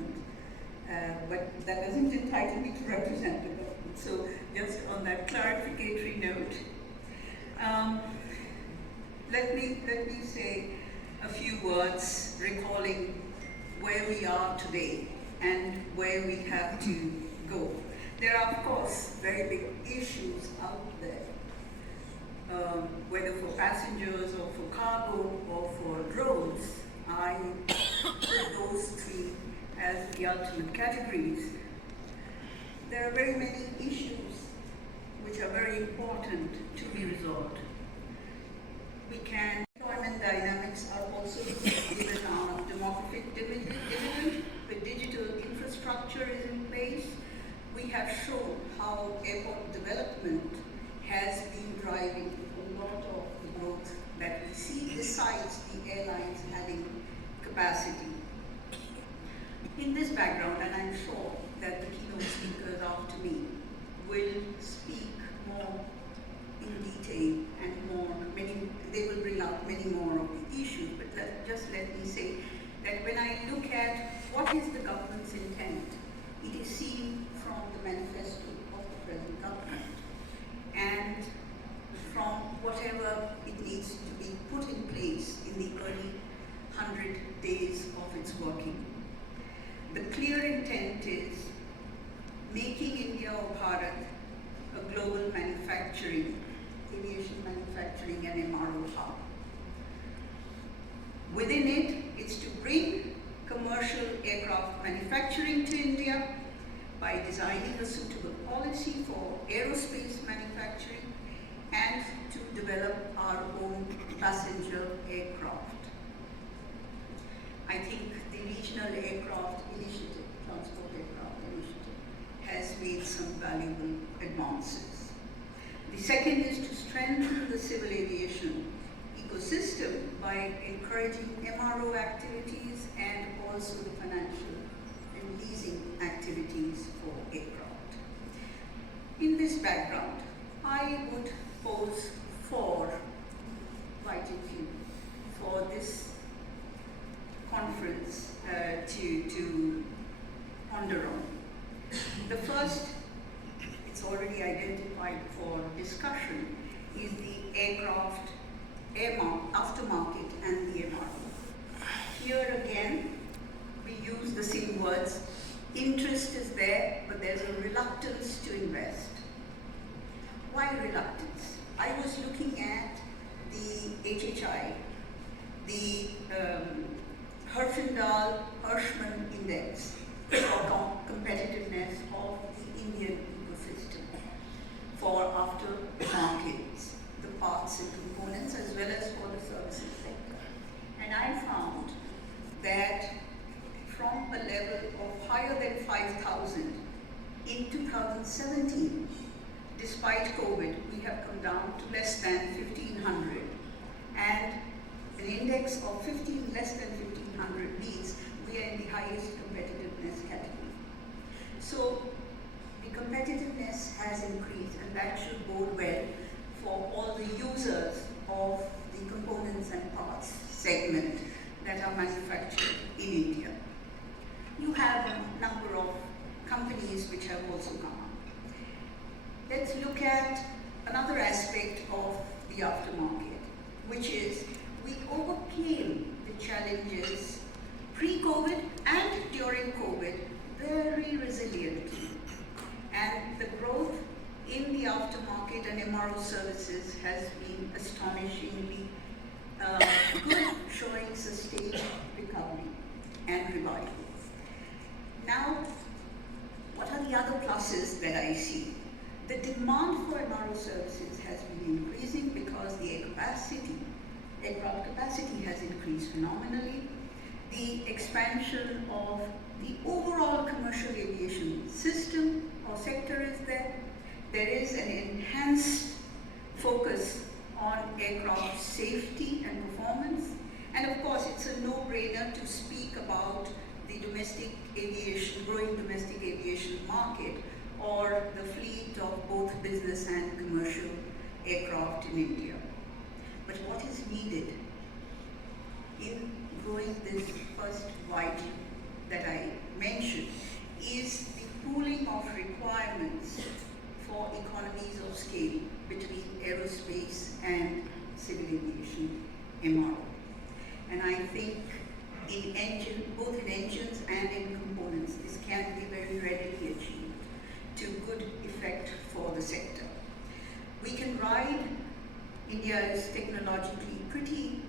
government, but that doesn't entitle me to represent the government. So just on that clarificatory note, let me say a few words recalling where we are today and where we have to go. There are, of course, very big issues out there, whether for passengers or for cargo or for roads. I put those three as the ultimate categories. There are very many issues which are very important to be resolved. Employment dynamics are also given our demographic dividend. With digital infrastructure is in place, we have shown how airport development has been driving a lot of the growth that we see, besides the airlines having capacity. In this background, and I'm sure that the keynote speakers after me will speak more in detail and they will bring up many more of the issues, but just let me say that when I look at what is the government's intent, it is seen from the manifesto of the present government and from whatever it needs to be put in place in the early 100 days of its working. The clear intent is making India or Bharat a global aviation manufacturing and MRO hub. Within it, it's to bring commercial aircraft manufacturing to India by designing a suitable policy for aerospace manufacturing and to develop our own passenger aircraft. I think the Regional Aircraft Initiative, Transport Aircraft Initiative, has made some valuable advances. The second is to strengthen the civil aviation ecosystem by encouraging MRO activities and also the financial and leasing activities for aircraft. In this background, I would pose 4 vital few for this conference to ponder on. The first, it's already identified for discussion, is the aircraft aftermarket and the MRO. Here again, we use the same words. Interest is there, but there's a reluctance to invest. Why reluctance? I was looking at the HHI, the Herfindahl-Hirschman Index for competitiveness of the Indian ecosystem for aftermarkets, the parts and components, as well as for the services sector. And I found that from a level of higher than 5,000 in 2017, despite COVID, we have come down to less than 1,500. And an index of less than 1,500 means we are in the highest competitiveness category. So the competitiveness has increased, and that should bode well for all the users of the components and parts segment that are manufactured in India. You have a number of companies which have also come up. Let's look at another aspect of the aftermarket, which is we overcame the challenges pre-COVID and during COVID very resiliently. And the growth in the aftermarket and MRO services has been astonishingly good, showing sustained recovery and revival. Now, what are the other pluses that I see? The demand for MRO services has been increasing because the aircraft capacity has increased phenomenally. The expansion of the overall commercial aviation system or sector is there. There is an enhanced focus on aircraft safety and performance. And of course, it's a no-brainer to speak about the growing domestic aviation market, or the fleet of both business and commercial aircraft in India. But what is needed in growing this first vital that I mentioned to good effect for the sector. We can ride, India is technologically pretty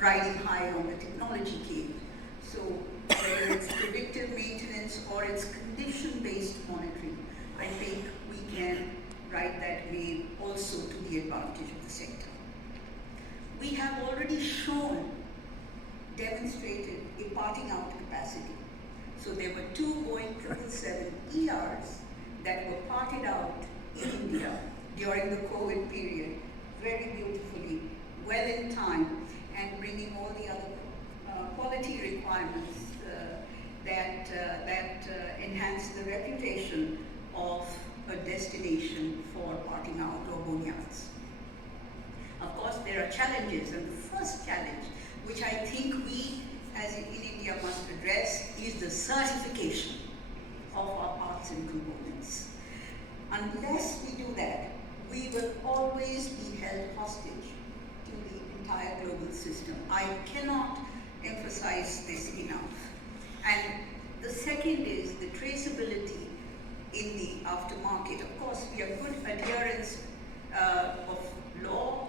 riding high on the technology cave. So whether it's predictive maintenance or it's condition-based monitoring, I think we can ride that wave also to the advantage of the sector. We have already demonstrated a parting out capacity. So there were 2 Boeing 777-ERs that were parted out in India during the COVID period, very beautifully, well in time, and bringing all the other quality requirements that enhance the reputation of a destination for parting out or boneyards. Of course, there are challenges, and the first challenge, which I think we as in India must address, is the certification of our parts and components. Unless we do that, we will always be held hostage to the entire global system. I cannot emphasize this enough. And the second is the traceability in the aftermarket. Of course, we have good adherence of law